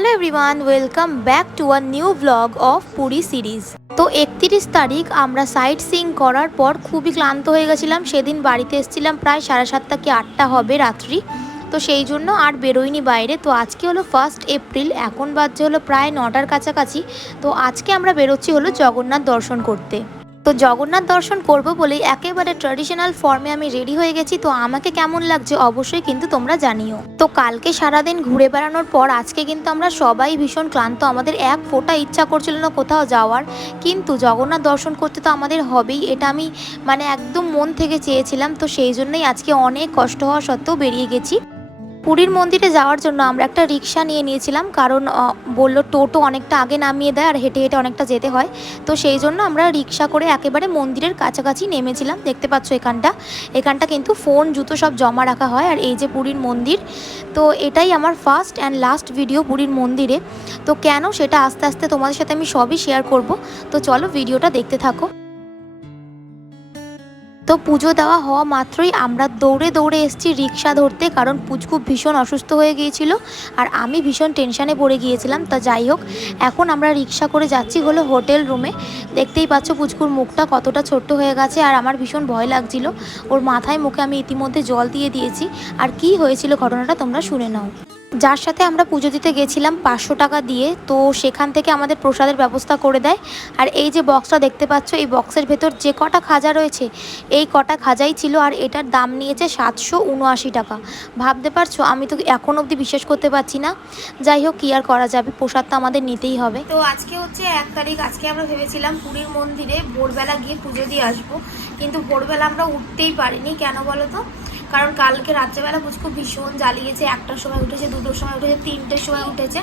Hello everyone, welcome back to a new blog of Puri series. তো 31 তারিখ আমরা site seeing করার পর খুবই ক্লান্ত হয়ে গেছিলাম। সেদিন বাড়িতে এসেছিলাম প্রায় 7:30 কি 8টা হবে রাত্রি। তো সেই জন্য আর বেরোইনি বাইরে। তো আজকে হলো 1 এপ্রিল, এখন বাজছে হলো প্রায় 9টার কাছাকাছি। তো আজকে আমরা বেরোচ্ছি হলো জগন্নাথ দর্শন করতে। তো জগন্নাথ দর্শন করব বলেই একেবারে ট্র্যাডিশনাল ফর্মে আমি রেডি হয়ে গেছি। তো আমাকে কেমন লাগছে অবশ্যই কিন্তু তোমরা জানিও। তো কালকে সারাদিন ঘুরে বেড়ানোর পর আজকে কিন্তু আমরা সবাই ভীষণ ক্লান্ত, আমাদের এক ফোঁটা ইচ্ছা করছিল না কোথাও যাওয়ার, কিন্তু জগন্নাথ দর্শন করতে তো আমাদের হবেই, এটা আমি একদম মন থেকে চেয়েছিলাম। তো সেই জন্যই আজকে অনেক কষ্ট হওয়া সত্ত্বেও বেরিয়ে গেছি। পুরীর মন্দিরে যাওয়ার জন্য আমরা একটা রিক্সা নিয়ে নিয়েছিলাম, কারণ বললো টোটো অনেকটা আগে নামিয়ে দেয় আর হেঁটে হেঁটে অনেকটা যেতে হয়। তো সেই জন্য আমরা রিক্সা করে একেবারে মন্দিরের কাছাকাছি নেমেছিলাম। দেখতে পাচ্ছ এখানটা কিন্তু ফোন জুতো সব জমা রাখা হয়। আর এই যে পুরীর মন্দির, তো এটাই আমার ফার্স্ট অ্যান্ড লাস্ট ভিডিও পুরীর মন্দিরে। তো কেন সেটা আস্তে আস্তে তোমাদের সাথে আমি সবই শেয়ার করব। তো চলো ভিডিওটা দেখতে থাকো। তো পুজো দেওয়া হওয়া মাত্রই আমরা দৌড়ে দৌড়ে এসেছি রিক্সা ধরতে, কারণ পুচকু ভীষণ অসুস্থ হয়ে গিয়েছিল আর আমি ভীষণ টেনশানে পড়ে গিয়েছিলাম। তা যাই হোক, এখন আমরা রিক্সা করে যাচ্ছি হলো হোটেল রুমে। দেখতেই পাচ্ছ পুচকুর মুখটা কতটা ছোট্ট হয়ে গেছে, আর আমার ভীষণ ভয় লাগছিল। ওর মাথায় মুখে আমি ইতিমধ্যে জল দিয়ে দিয়েছি। আর কি হয়েছিল ঘটনাটা তোমরা শুনে নাও। যার সাথে আমরা পুজো দিতে গেছিলাম 500 টাকা দিয়ে, তো সেখান থেকে আমাদের প্রসাদের ব্যবস্থা করে দেয়। আর এই যে বক্সটা দেখতে পাচ্ছ, এই বক্সের ভেতর যে কটা খাজা রয়েছে এই কটা খাজাই ছিল, আর এটার দাম নিয়েছে 779 টাকা। ভাবতে পারছো, আমি তো এখন অবধি বিশ্বাস করতে পারছি না। যাই হোক, কি আর করা যাবে, প্রসাদটা আমাদের নিতেই হবে। তো আজকে হচ্ছে 1 তারিখ। আজকে আমরা ভেবেছিলাম পুরীর মন্দিরে ভোরবেলা গিয়ে পুজো দিয়ে আসবো, কিন্তু ভোরবেলা আমরা উঠতেই পারিনি। কেন বলো তো? কারণ কালকে রাত্রেবেলা পুচকু ভীষণ জ্বালিয়েছে। 1টার সময় উঠেছে, 2টোর সময় উঠেছে, 3টের সময় উঠেছে।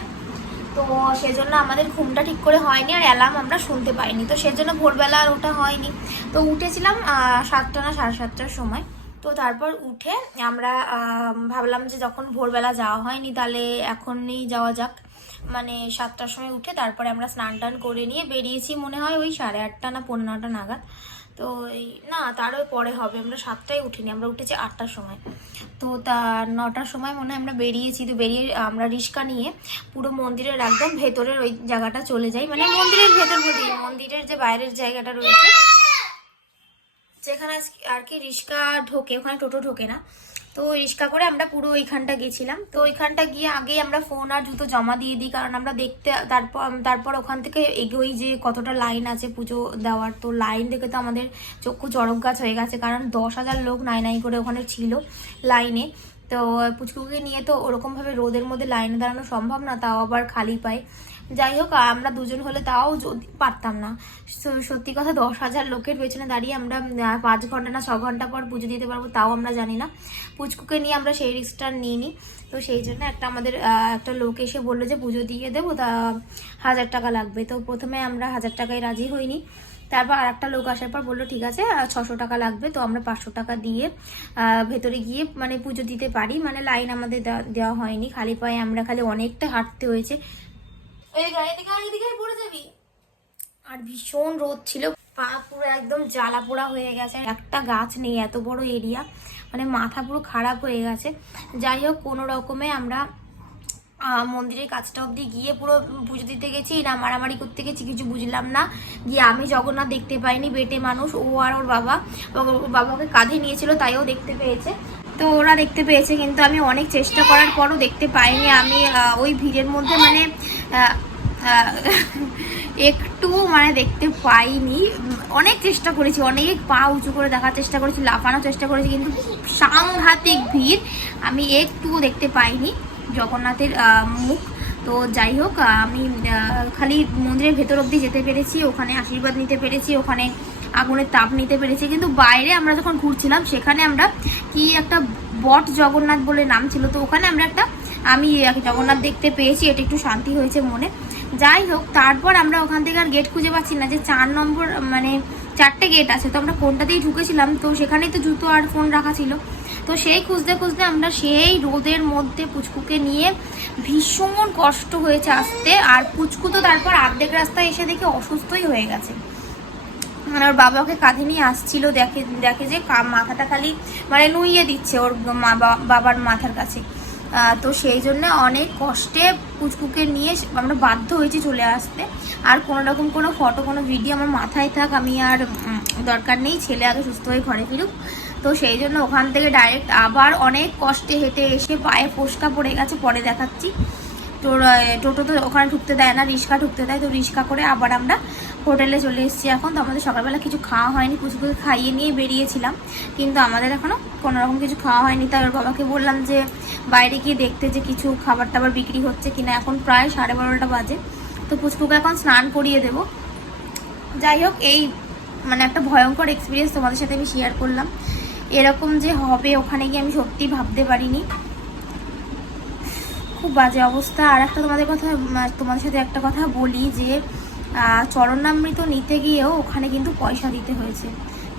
তো সেজন্য আমাদের ঘুমটা ঠিক করে হয়নি, আর অ্যালার্ম আমরা শুনতে পাইনি। তো সেজন্য ভোরবেলা আর ওটা হয়নি। তো উঠেছিলাম 7টা না 7:30টার সময়। তো তারপর উঠে আমরা ভাবলাম যে যখন ভোরবেলা যাওয়া হয়নি তাহলে এখনই যাওয়া যাক। 7টার সময় উঠে তারপরে আমরা স্নান টান করে নিয়ে বেরিয়েছি, মনে হয় ওই 8:30 না 9:15 নাগাদ। তো না, তারও পরে হবে, আমরা 7টায় উঠিনি, আমরা উঠেছি 8টার সময়। তো 9টার সময় মনে হয় আমরা বেরিয়েছি। তো বেরিয়ে আমরা রিক্সা নিয়ে পুরো মন্দিরের একদম ভেতরের ওই জায়গাটা চলে যাই, মন্দিরের ভেতর বলি, মন্দিরের যে বাইরের জায়গাটা রয়েছে যেখানে আর কি রিক্সা ঢোকে, ওখানে টোটো ঢোকে না। তো রিক্সা করে আমরা পুরো ওইখানটা গেছিলাম। তো ওইখানটা গিয়ে আগেই আমরা ফোন আর জুতো জমা দিয়ে দিই, কারণ আমরা দেখতে তারপর ওখান থেকে এগোই যে কতটা লাইন আছে পুজো দেওয়ার। তো লাইন দেখে তো আমাদের চক্ষু চড়ক গাছ হয়ে গেছে, কারণ 10,000 লোক নাই নাই করে ওখানে ছিল লাইনে। তো পুচকুকে নিয়ে তো ওরকমভাবে রোদের মধ্যে লাইনে দাঁড়ানো সম্ভব না, তাও আবার খালি পায়। যাই হোক, আমরা দুজন হলে তাও যদি পারতাম না। সত্যি কথা, 10,000 লোকের পেছনে দাঁড়িয়ে আমরা 5 ঘন্টা না 6 ঘন্টা পর পুজো দিতে পারবো তাও আমরা জানি না। পুচকুকে নিয়ে আমরা সেই রিস্কটা নিইনি। তো সেই জন্য আমাদের একটা লোক এসে বললো যে পুজো দিয়ে দেবো, তা 1000 টাকা লাগবে। তো প্রথমে আমরা 1000 টাকায় রাজি হইনি। তারপর আর একটা লোক আসার পর বললো ঠিক আছে 600 টাকা লাগবে। তো আমরা 500 টাকা দিয়ে ভেতরে গিয়ে পুজো দিতে পারি। লাইন আমাদের দেওয়া হয়নি, খালি পায়ে আমরা খালি অনেকটা হাঁটতে হয়েছে। পড়ে যাবি। আর ভীষণ রোদ ছিল, পা পুরো একদম জ্বালা পোড়া হয়ে গেছে। একটা গাছ নেই, এত বড় এরিয়া, মাথা পুরো খারাপ হয়ে গেছে। যাই হোক, কোনো রকমে আমরা মন্দিরের কাছটা অবধি গিয়ে পুরো পুজো দিতে গেছি, না মারামারি করতে গেছি কিছু বুঝলাম না। গিয়ে আমি জগন্নাথ দেখতে পাইনি, বেটে মানুষ ও আর ওর বাবাকে কাঁধে নিয়েছিল, তাইও দেখতে পেয়েছে। তো ওরা দেখতে পেয়েছে, কিন্তু আমি অনেক চেষ্টা করার পরও দেখতে পাইনি। আমি ওই ভিড়ের মধ্যে একটু দেখতে পাইনি। অনেক চেষ্টা করেছি, অনেক পা উঁচু করে দেখার চেষ্টা করেছি, লাফানোর চেষ্টা করেছি, কিন্তু সাংঘাতিক ভিড়, আমি একটুও দেখতে পাইনি জগন্নাথের মুখ। তো যাই হোক, আমি খালি মন্দিরের ভেতর অবধি যেতে পেরেছি, ওখানে আশীর্বাদ নিতে পেরেছি, ওখানে আগুনের তাপ নিতে পেরেছি। কিন্তু বাইরে আমরা যখন ঘুরছিলাম সেখানে আমরা কি একটা বট জগন্নাথ বলে নাম ছিল, তো ওখানে আমরা আমি জগন্নাথ দেখতে পেয়েছি, এটা একটু শান্তি হয়েছে মনে। যাই হোক, তারপর আমরা ওখান থেকে আর গেট খুঁজে পাচ্ছি না, যে 4 নম্বর 4টে গেট আছে, তো আমরা কোনটাতেই ঢুকেছিলাম, তো সেখানেই তো জুতো আর ফোন রাখা ছিল। তো সেই খুঁজতে খুঁজতে আমরা সেই রোদের মধ্যে পুচকুকে নিয়ে ভীষণ কষ্ট হয়েছে আসতে। আর পুচকু তো তারপর অর্ধেক রাস্তায় এসে দেখে অসুস্থই হয়ে গেছে। ওর বাবাকে কাঁধে নিয়ে আসছিল, দেখে যে মাথাটা খালি নুইয়ে দিচ্ছে ওর বাবার মাথার কাছে। তো সেই জন্য অনেক কষ্টে পুচকুকে নিয়ে আমরা বাধ্য হয়েছি চলে আসতে। আর কোনো রকম কোনো ফটো কোনো ভিডিও আমার মাথায় থাক, আমি আর দরকার নেই, ছেলে আগে সুস্থ হয়ে ঘরে ফিরুক। তো সেই জন্য ওখান থেকে ডাইরেক্ট আবার অনেক কষ্টে হেঁটে এসে পায়ে ফোসকা পড়ে গেছে, পরে দেখাচ্ছি। টোটো তো ওখানে ঢুকতে দেয় না, রিক্সা ঢুকতে দেয়, তো রিক্সা করে আবার আমরা হোটেলে চলে এসেছি। এখন তো আমাদের সকালবেলা কিছু খাওয়া হয়নি, পুচকুকে খাইয়ে নিয়ে বেরিয়েছিলাম, কিন্তু আমাদের এখনও কোনো রকম কিছু খাওয়া হয়নি। তাই ওর বাবাকে বললাম যে বাইরে গিয়ে দেখতে যে কিছু খাবার টাবার বিক্রি হচ্ছে কিনা। এখন প্রায় 12:30 বাজে, তো পুচকুকে এখন স্নান করিয়ে দেবো। যাই হোক, এই মানে একটা ভয়ঙ্কর এক্সপিরিয়েন্স তোমাদের সাথে আমি শেয়ার করলাম। এরকম যে হবে ওখানে গিয়ে আমি সত্যি ভাবতে পারিনি, খুব বাজে অবস্থা। আর একটা তোমাদের সাথে একটা কথা বলি যে চরণামৃত নিতে গিয়েও ওখানে কিন্তু পয়সা দিতে হয়েছে।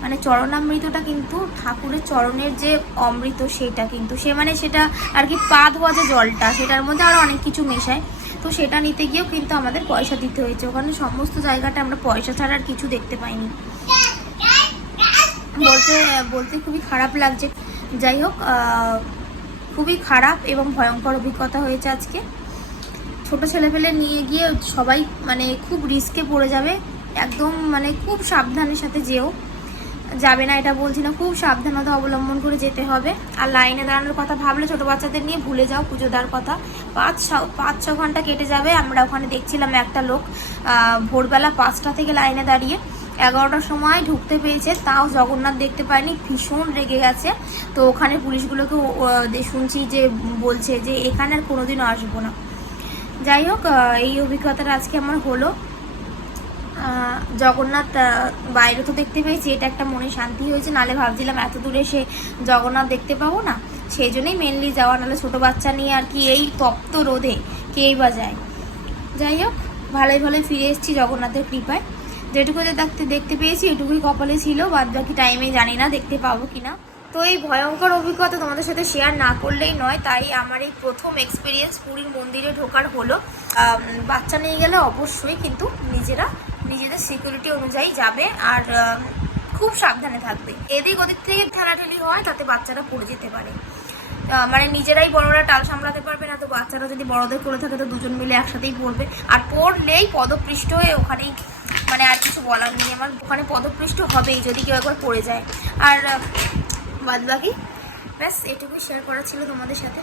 মানে চরণামৃতটা কিন্তু ঠাকুরের চরণের যে অমৃত সেটা কিন্তু সেটা আর কি পা ধোয়া যে জলটা, সেটার মধ্যে আরও অনেক কিছু মেশায়। তো সেটা নিতে গিয়েও কিন্তু আমাদের পয়সা দিতে হয়েছে। ওখানে সমস্ত জায়গাটা আমরা পয়সা ছাড়া আর কিছু দেখতে পাইনি। বলতে খুবই খারাপ লাগছে। যাই হোক, খুবই খারাপ এবং ভয়ঙ্কর অভিজ্ঞতা হয়েছে আজকে। ছোট ছেলেপেলে নিয়ে গিয়ে সবাই মানে খুব রিস্কে পড়ে যাবে, একদম মানে খুব সাবধানের সাথে যেও। যাবে না এটা বলছি না, খুব সাবধানতা অবলম্বন করে যেতে হবে। আর লাইনে দাঁড়ানোর কথা ভাবলে ছোটো বাচ্চাদের নিয়ে ভুলে যাও পুজো দেওয়ার কথা। 5-6 ঘন্টা কেটে যাবে। আমরা ওখানে দেখছিলাম একটা লোক ভোরবেলা 5টা থেকে লাইনে দাঁড়িয়ে 11টার সময় ঢুকতে পেয়েছে, তাও জগন্নাথ দেখতে পায়নি, ভীষণ রেগে গেছে। তো ওখানে পুলিশগুলোকে শুনছি যে বলছে যে এখানে আর কোনোদিনও আসবো না। যাই হোক, এই অভিজ্ঞতাটা আজকে আমার হলো। জগন্নাথ বাইরে তো দেখতে পেয়েছি, এটা একটা মনে শান্তি হয়েছে। নালে ভাবছিলাম এত দূরে সে জগন্নাথ দেখতে পাবো না, সেই জন্যই মেনলি যাওয়া। নাহলে ছোটো বাচ্চা নিয়ে আর কি এই তপ্ত রোদে কেই বা যায়। যাই হোক, ভালোই ফিরে এসেছি জগন্নাথের কৃপায়। যেটুকু দেখতে পেয়েছি এটুকুই কপালে ছিল, বাদ বাকি টাইমে জানি না দেখতে পাবো কিনা। তো এই ভয়ঙ্কর অভিজ্ঞতা তোমাদের সাথে শেয়ার না করলেই নয়, তাই আমার এই প্রথম এক্সপিরিয়েন্স পুরীর মন্দিরে ঢোকার হলো। বাচ্চা নিয়ে গেলে অবশ্যই কিন্তু নিজেদের সিকিউরিটি অনুযায়ী যাবে, আর খুব সাবধানে থাকবে। এদিক ওদিক থেকে ঠেলাঠেলি হয়, তাতে বাচ্চারা পড়ে যেতে পারে। মানে নিজেরাই বড়রা টাল সামলাতে পারবে না, তো বাচ্চারা যদি বড়দের করে থাকে তো দুজন মিলে একসাথেই পড়বে। আর পড়লেই পদপৃষ্ঠ হয়ে ওখানেই, মানে আর কিছু বলার নেই আমার, ওখানে পদপৃষ্ঠ হবেই যদি কেউ একবার পড়ে যায়। আর বাদ বাকি ব্যাস এটুকুই শেয়ার করা ছিল তোমাদের সাথে।